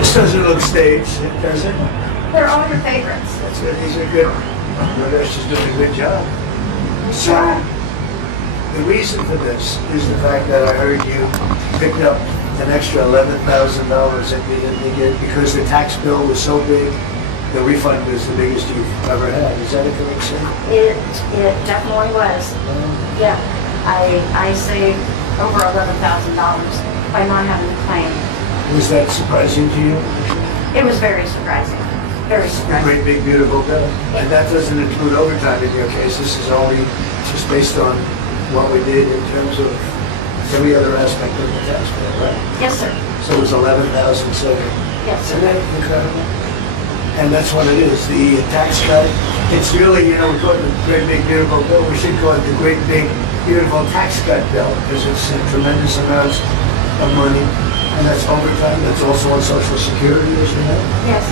This doesn't look staged, does it? They're all your favorites. That's good. These are good. She's doing a good job. So, the reason for this is the fact that I heard you picked up an extra $11,000 that you didn't get because the tax bill was so big. The refund was the biggest you've ever had. Is that a correct statement? It definitely was. Yeah, I saved over $11,000 by not having to claim. Was that surprising to you? It was very surprising. Very surprising. Great big beautiful bill. And that doesn't include overtime in your case. This is only just based on what we did in terms of every other aspect of the tax bill, right? Yes, sir. So it was $11,000 saved. Yes, Isn't sir. that incredible? And that's what it is. The tax cut, it's really, we call it the great big beautiful bill. We should call it the great big beautiful tax cut bill because it's tremendous amounts of money. And that's overtime. That's also on Social Security, as you know. Yes.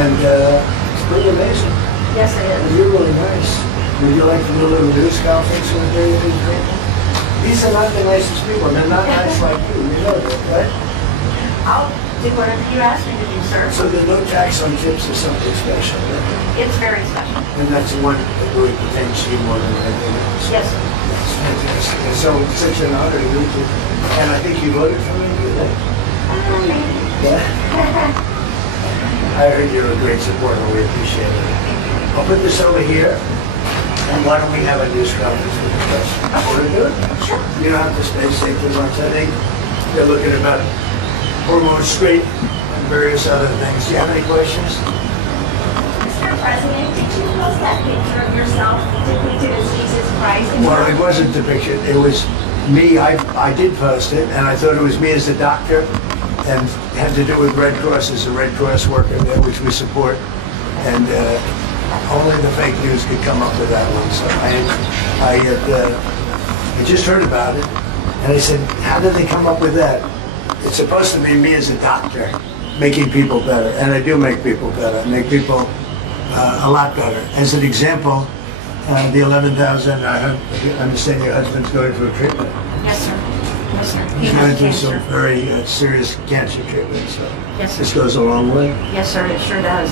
And it's pretty amazing. Yes, it And is. you're really nice. Would you like to do a little news conference with very big people? These are not the nicest people. They're not nice like you. You know that, right? I'll do whatever you ask me to do, sir. So the no tax on tips is something special, right? It's very special. And that's the one that really pertains to you more than anything else. Yes, sir. That's fantastic. And so it's such an honor to meet you. And I think you voted for me today. Yeah? I heard you're a great supporter. We appreciate it. I'll put this over here. And why don't we have a news conference with the press? Want to do it? Sure. You don't have to stay safe as much. I think they're looking about hormone straight and various other things. Do you have any questions? Mr. President, did you post that picture of yourself depicted as Jesus Christ? Well, it wasn't depicted. It was me. I did post it, and I thought it was me as the doctor, and it had to do with Red Cross as a Red Cross worker there, which we support. And only the fake news could come up with that one. So I just heard about it, and I said, how did they come up with that? It's supposed to be me as a doctor, making people better, and I do make people better. I make people a lot better. As an example, the 11,000. I understand your husband's going through a treatment. Yes, sir. Yes, sir. He He's going has through some cancer. very serious cancer treatment. So Yes, sir. this goes a long way. Yes, sir. It sure does.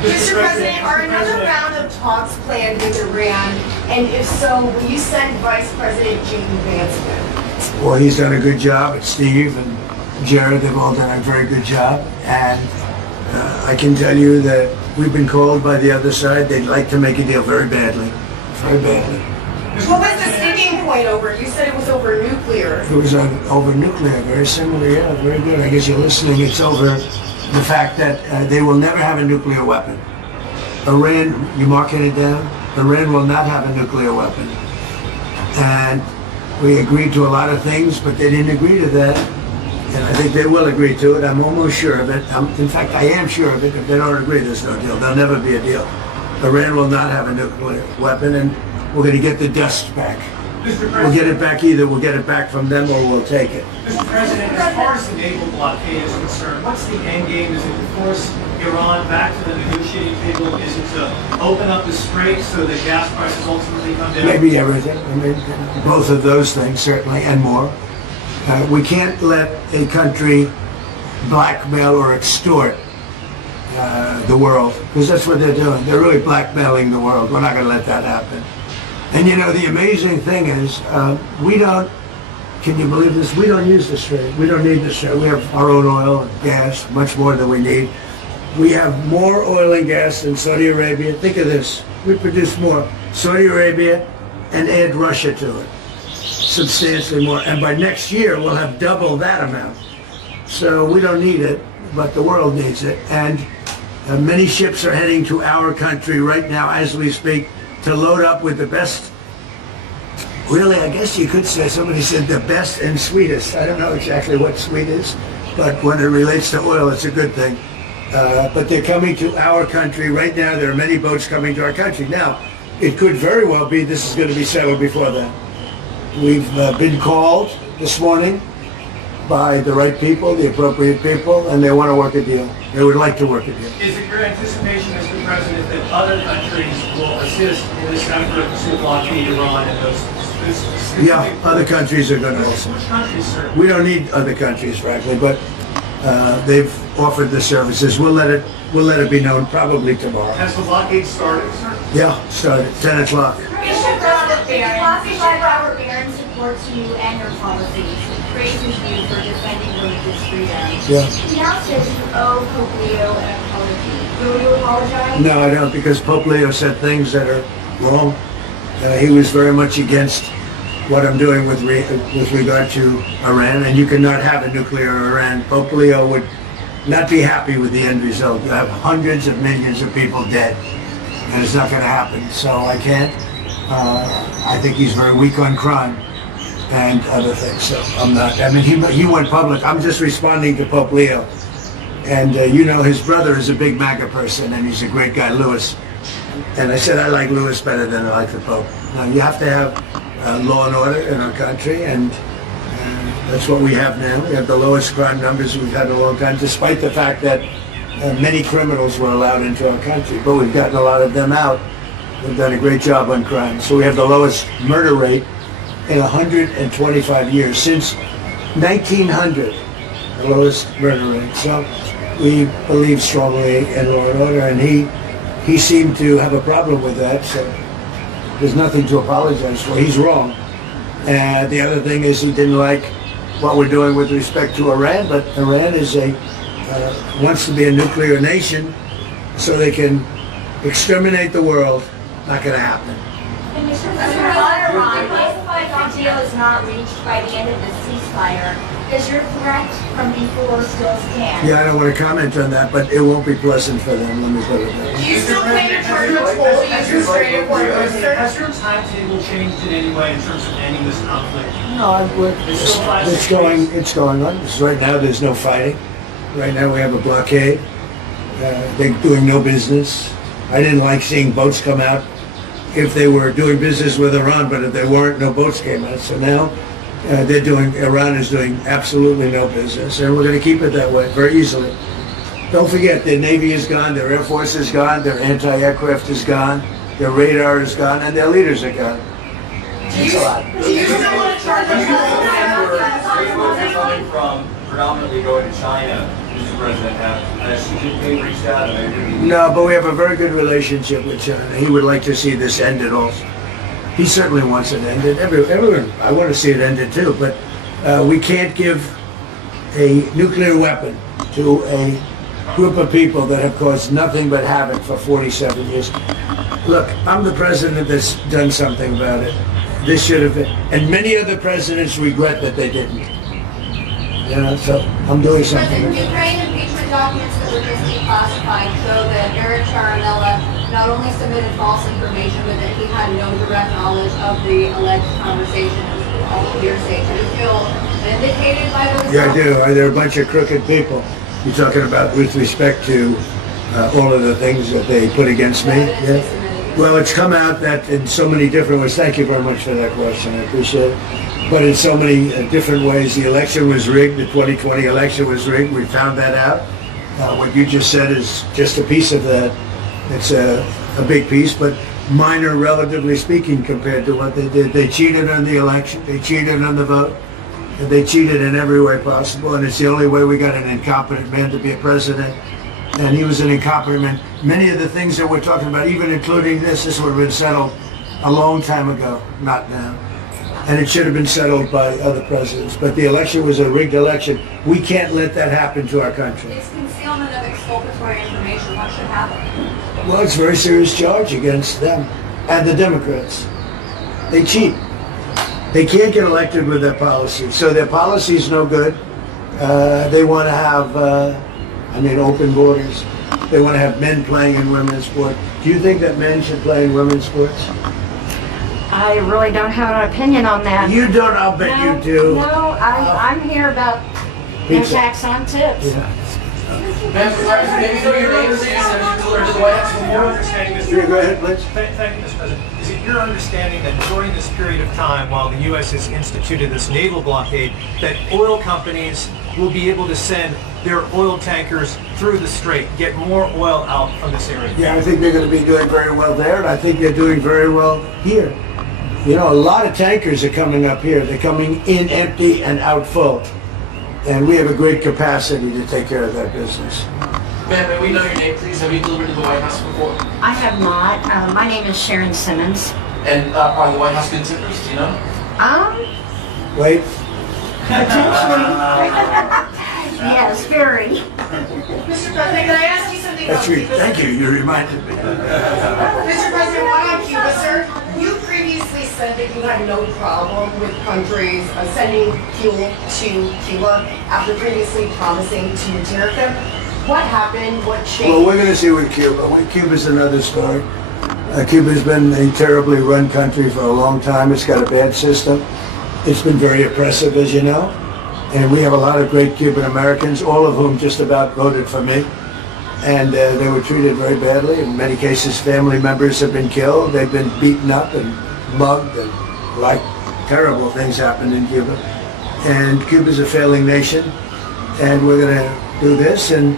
Mr. President, are another round of talks planned with Iran? And if so, will you send Vice President J.D. Vance again? Well, he's done a good job. And Steve and Jared, they've all done a very good job. And I can tell you that we've been called by the other side. They'd like to make a deal very badly. Very badly. What was the sticking point over? You said it was over nuclear. It was over nuclear, very similar, yeah, very good. I guess you're listening. It's over the fact that they will never have a nuclear weapon. Iran, you marking it down? Iran will not have a nuclear weapon. And we agreed to a lot of things, but they didn't agree to that. And I think they will agree to it. I'm almost sure of it. In fact, I am sure of it. If they don't agree, there's no deal. There'll never be a deal. Iran will not have a nuclear weapon, and we're going to get the dust back. We'll get it back either. We'll get it back from them or we'll take it. Mr. President, as far as the naval blockade is concerned, what's the end game? Is it to force Iran back to the negotiating table? Is it to open up the strait so that gas prices ultimately come down? Maybe everything. I mean, both of those things, certainly, and more. We can't let a country blackmail or extort the world, because that's what they're doing. They're really blackmailing the world. We're not going to let that happen. And you know, the amazing thing is, we don't, can you believe this? We don't use the strait. We don't need the strait. We have our own oil and gas, much more than we need. We have more oil and gas than Saudi Arabia. Think of this. We produce more. Saudi Arabia, and add Russia to it. Substantially more. And by next year, we'll have double that amount. So we don't need it, but the world needs it. And many ships are heading to our country right now as we speak to load up with the best. Really, I guess you could say, somebody said the best and sweetest. I don't know exactly what sweet is, but when it relates to oil, it's a good thing. But they're coming to our country right now. There are many boats coming to our country. Now, it could very well be this is going to be settled before then. We've been called this morning by the right people, the appropriate people, and they want to work a deal. They would like to work a deal. Is it your anticipation, Mr. President, that other countries will assist in this effort to blockade Iran and those specific... Yeah, other countries are going to also. Which countries, sir? We don't need other countries, frankly, but they've offered the services. We'll let it be known probably tomorrow. Has the blockade started, sir? Yeah, started 10 o'clock. Robert Barron supports you and your policies. He praises you for defending religious freedom. Yeah. He now says you owe Pope Leo an apology. Will you apologize? No, I don't, because Pope Leo said things that are wrong. He was very much against what I'm doing with regard to Iran, and you cannot have a nuclear Iran. Pope Leo would not be happy with the end result. You have hundreds of millions of people dead, and it's not going to happen. So I can't. I think he's very weak on crime and other things. So I'm not. I mean, he went public. I'm just responding to Pope Leo, and you know his brother is a big MAGA person, and he's a great guy, Louis. And I said I like Louis better than I like the Pope. Now you have to have law and order in our country, and that's what we have now. We have the lowest crime numbers we've had in a long time, despite the fact that many criminals were allowed into our country, but we've gotten a lot of them out. We've done a great job on crime. So we have the lowest murder rate in 125 years, since 1900, the lowest murder rate. So we believe strongly in law and order, and he seemed to have a problem with that, so there's nothing to apologize for. He's wrong. And the other thing is he didn't like what we're doing with respect to Iran, but Iran is wants to be a nuclear nation so they can exterminate the world. Not going to happen. And Mr. President, on Iran, if the deal is not reached by the end of the ceasefire, does your threat from before still stand? Yeah, I don't want to comment on that, but it won't be pleasant for them. Let me put it that way. Do you still plan to turn the toll users straight at one minister? Has your timetable changed in any way in terms of ending this conflict? No, it's going on. Right now, there's no fighting. Right now, we have a blockade. They're doing no business. I didn't like seeing boats come out if they were doing business with Iran, but if they weren't, no boats came out. So now Iran is doing absolutely no business, and we're going to keep it that way very easily. Don't forget, their Navy is gone, their Air Force is gone, their anti-aircraft is gone, their radar is gone, and their leaders are gone. It's a lot. Do you still want to charge us coming from predominantly going to China, Mr. President, has Xi Jinping reached out and maybe... No, but we have a very good relationship with China. He would like to see this ended also. He certainly wants it ended. Everyone, I want to see it ended too, but we can't give a nuclear weapon to a group of people that have caused nothing but havoc for 47 years. Look, I'm the president that's done something about it. This should have been, and many other presidents regret that they didn't. You know, so I'm doing something. President, Ukraine impeachment documents that were just declassified show that Eric Charanella not only submitted false information, but that he had no direct knowledge of the alleged conversation. It was all hearsay. Do you feel vindicated by those? Yeah, I do. They're a bunch of crooked people. You're talking about with respect to all of the things that they put against me? Yeah. Well, it's come out that in so many different ways. Thank you very much for that question. I appreciate it. But in so many different ways, the election was rigged. The 2020 election was rigged. We found that out. What you just said is just a piece of that. It's a big piece, but minor, relatively speaking, compared to what they did. They cheated on the election. They cheated on the vote. And they cheated in every way possible. And it's the only way we got an incompetent man to be a president. And he was an incompetent man. Many of the things that we're talking about, even including this would have been settled a long time ago, not now. And it should have been settled by other presidents. But the election was a rigged election. We can't let that happen to our country. It's concealment of exculpatory information. What should happen? Well, it's a very serious charge against them and the Democrats. They cheat. They can't get elected with their policy. So their policy is no good. They want to have, open borders. They want to have men playing in women's sport. Do you think that men should play in women's sports? I really don't have an opinion on that. You don't, I'll bet No, you do. No, I'm here about no Pizza. tax on tips. Yeah. Mr. President, maybe throw your name in and you to the White House for more. Understanding, Mr. Yeah, go ahead, please. Thank you, Mr. President. is it your understanding that during this period of time, while the U.S. has instituted this naval blockade, that oil companies will be able to send their oil tankers through the strait, get more oil out from this area? Yeah, I think they're going to be doing very well there, and I think they're doing very well here. You know, a lot of tankers are coming up here. They're coming in empty and out full. And we have a great capacity to take care of that business. Ma'am, may we know your name, please? Have you delivered to the White House before? I have not. My name is Sharon Simmons. And are the White House good tippers, do you know? Wait. Potentially. Yes, very. Mr. President, can I ask you something That's about right. Cuba? Thank you. You reminded me. Mr. President, why on Cuba, sir? You previously said that you had no problem with countries sending fuel to Cuba after previously promising to tariff them. What happened? What changed? Well, we're going to see with Cuba. Cuba's another story. Cuba's been a terribly run country for a long time. It's got a bad system. It's been very oppressive, as you know. And we have a lot of great Cuban Americans, all of whom just about voted for me. And they were treated very badly. In many cases, family members have been killed. They've been beaten up and mugged, and like terrible things happened in Cuba. And Cuba's a failing nation. And we're going to do this, and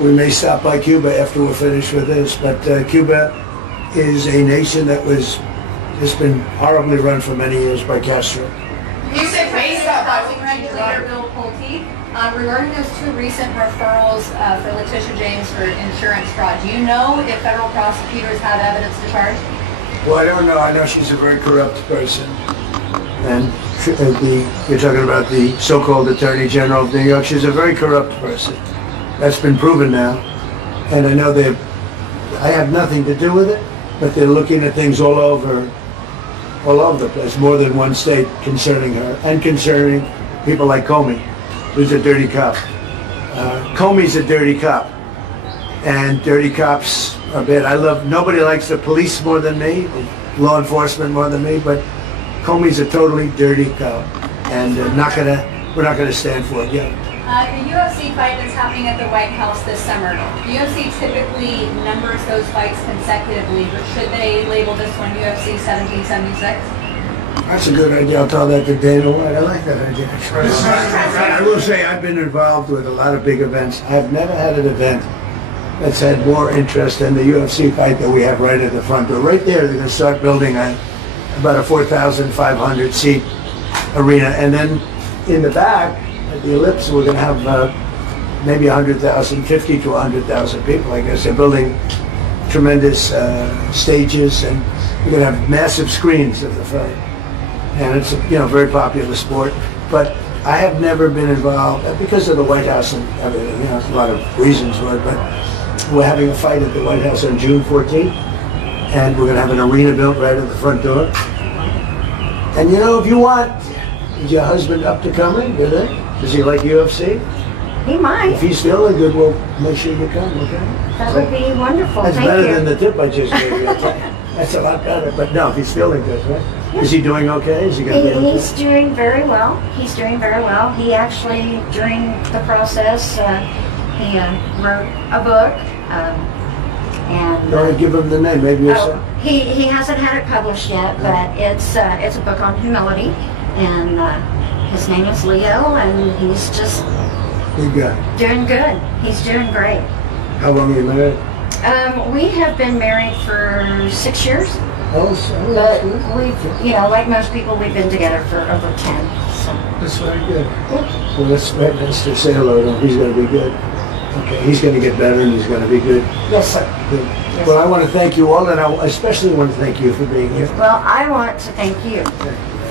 we may stop by Cuba after we're finished with this. But Cuba is a nation that was just been horribly run for many years by Castro. You said raise up. Housing regulator Bill Pulte, regarding those two recent referrals for Letitia James for insurance fraud, do you know if federal prosecutors have evidence to charge? Well, I don't know. I know she's a very corrupt person. And you're talking about the so-called Attorney General of New York. She's a very corrupt person. That's been proven now. And I know I have nothing to do with it, but they're looking at things all over the place, more than one state concerning her, and concerning people like Comey, who's a dirty cop. Comey's a dirty cop, and dirty cops are bad. Nobody likes the police more than me, law enforcement more than me, but Comey's a totally dirty cop, and we're not gonna stand for it yet. The UFC fight that's happening at the White House this summer, the UFC typically numbers those fights consecutively, but should they label this one UFC 1776? That's a good idea. I'll tell that to Dana White. I like that idea. I will say I've been involved with a lot of big events. I've never had an event that's had more interest than the UFC fight that we have right at the front door. Right there, they're going to start building about a 4,500 seat arena, and then in the back, at the Ellipse, we're going to have maybe 100,000, 50 to 100,000 people. I guess they're building tremendous stages, and we're going to have massive screens at the front. And it's a very popular sport. But I have never been involved because of the White House and everything. There's a lot of reasons for it. But we're having a fight at the White House on June 14th, and we're going to have an arena built right at the front door. And if you want, is your husband up to coming? Does he like UFC? He might. If he's feeling good, we'll make sure you come, okay? That would be wonderful. That's Thank better you. than the tip I just gave you. That's a lot better. But no, if he's feeling good, right? Is he doing okay? Is he going to be okay? He's doing very well. He's doing very well. He actually, during the process, he wrote a book. And Go ahead, give him the name. Maybe you'll say. he hasn't had it published yet, but it's a book on humility, and his name is Leo, and he's just Good guy. doing good. He's doing great. How long are you married? We have been married for 6 years, Oh, but we've, like most people, we've been together for over 10. So. that's very good. Well, let's say hello to him. He's going to be good. Okay, he's going to get better, and he's going to be good. Yes, sir. Good. Yes, Well, sir. I want to thank you all, and I especially want to thank you for being here. Well, I want to thank you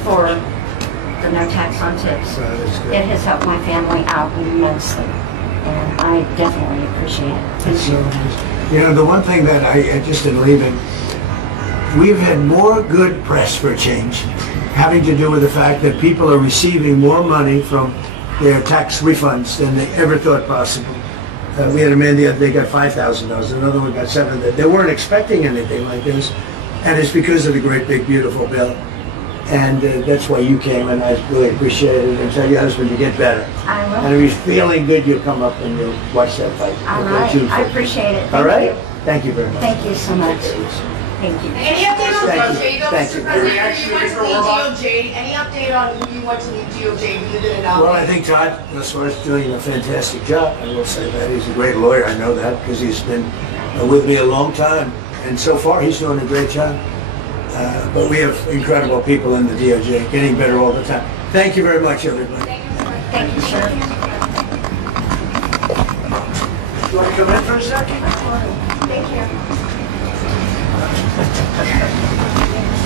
for the no tax on tips. That's good. It has helped my family out immensely, and I definitely appreciate it. It's so nice. The one thing that I just in leaving, we've had more good press for a change, having to do with the fact that people are receiving more money from their tax refunds than they ever thought possible. We had a man the other day got $5,000, another one got $7,000. They weren't expecting anything like this, and it's because of the great, big, beautiful bill. And that's why you came, and I really appreciate it. And tell your husband to get better. I will. And if he's feeling good, you'll come up and you'll watch that fight. All Okay, right. June I 14th. appreciate it. All Thank right? you. Thank you very much. Thank you so much. Okay, Thank you. Any update on Thank you. DOJ though, Thank Mr. you. President? Who you want to lead DOJ? Any update on who you want to lead DOJ? Who you didn't nominate? Well, I think Todd thus far is doing a fantastic job. I will say that. He's a great lawyer. I know that because he's been with me a long time. And so far, he's doing a great job. But we have incredible people in the DOJ, getting better all the time. Thank you very much, everybody. Thank you, sir. You want to come in for a second? Thank you.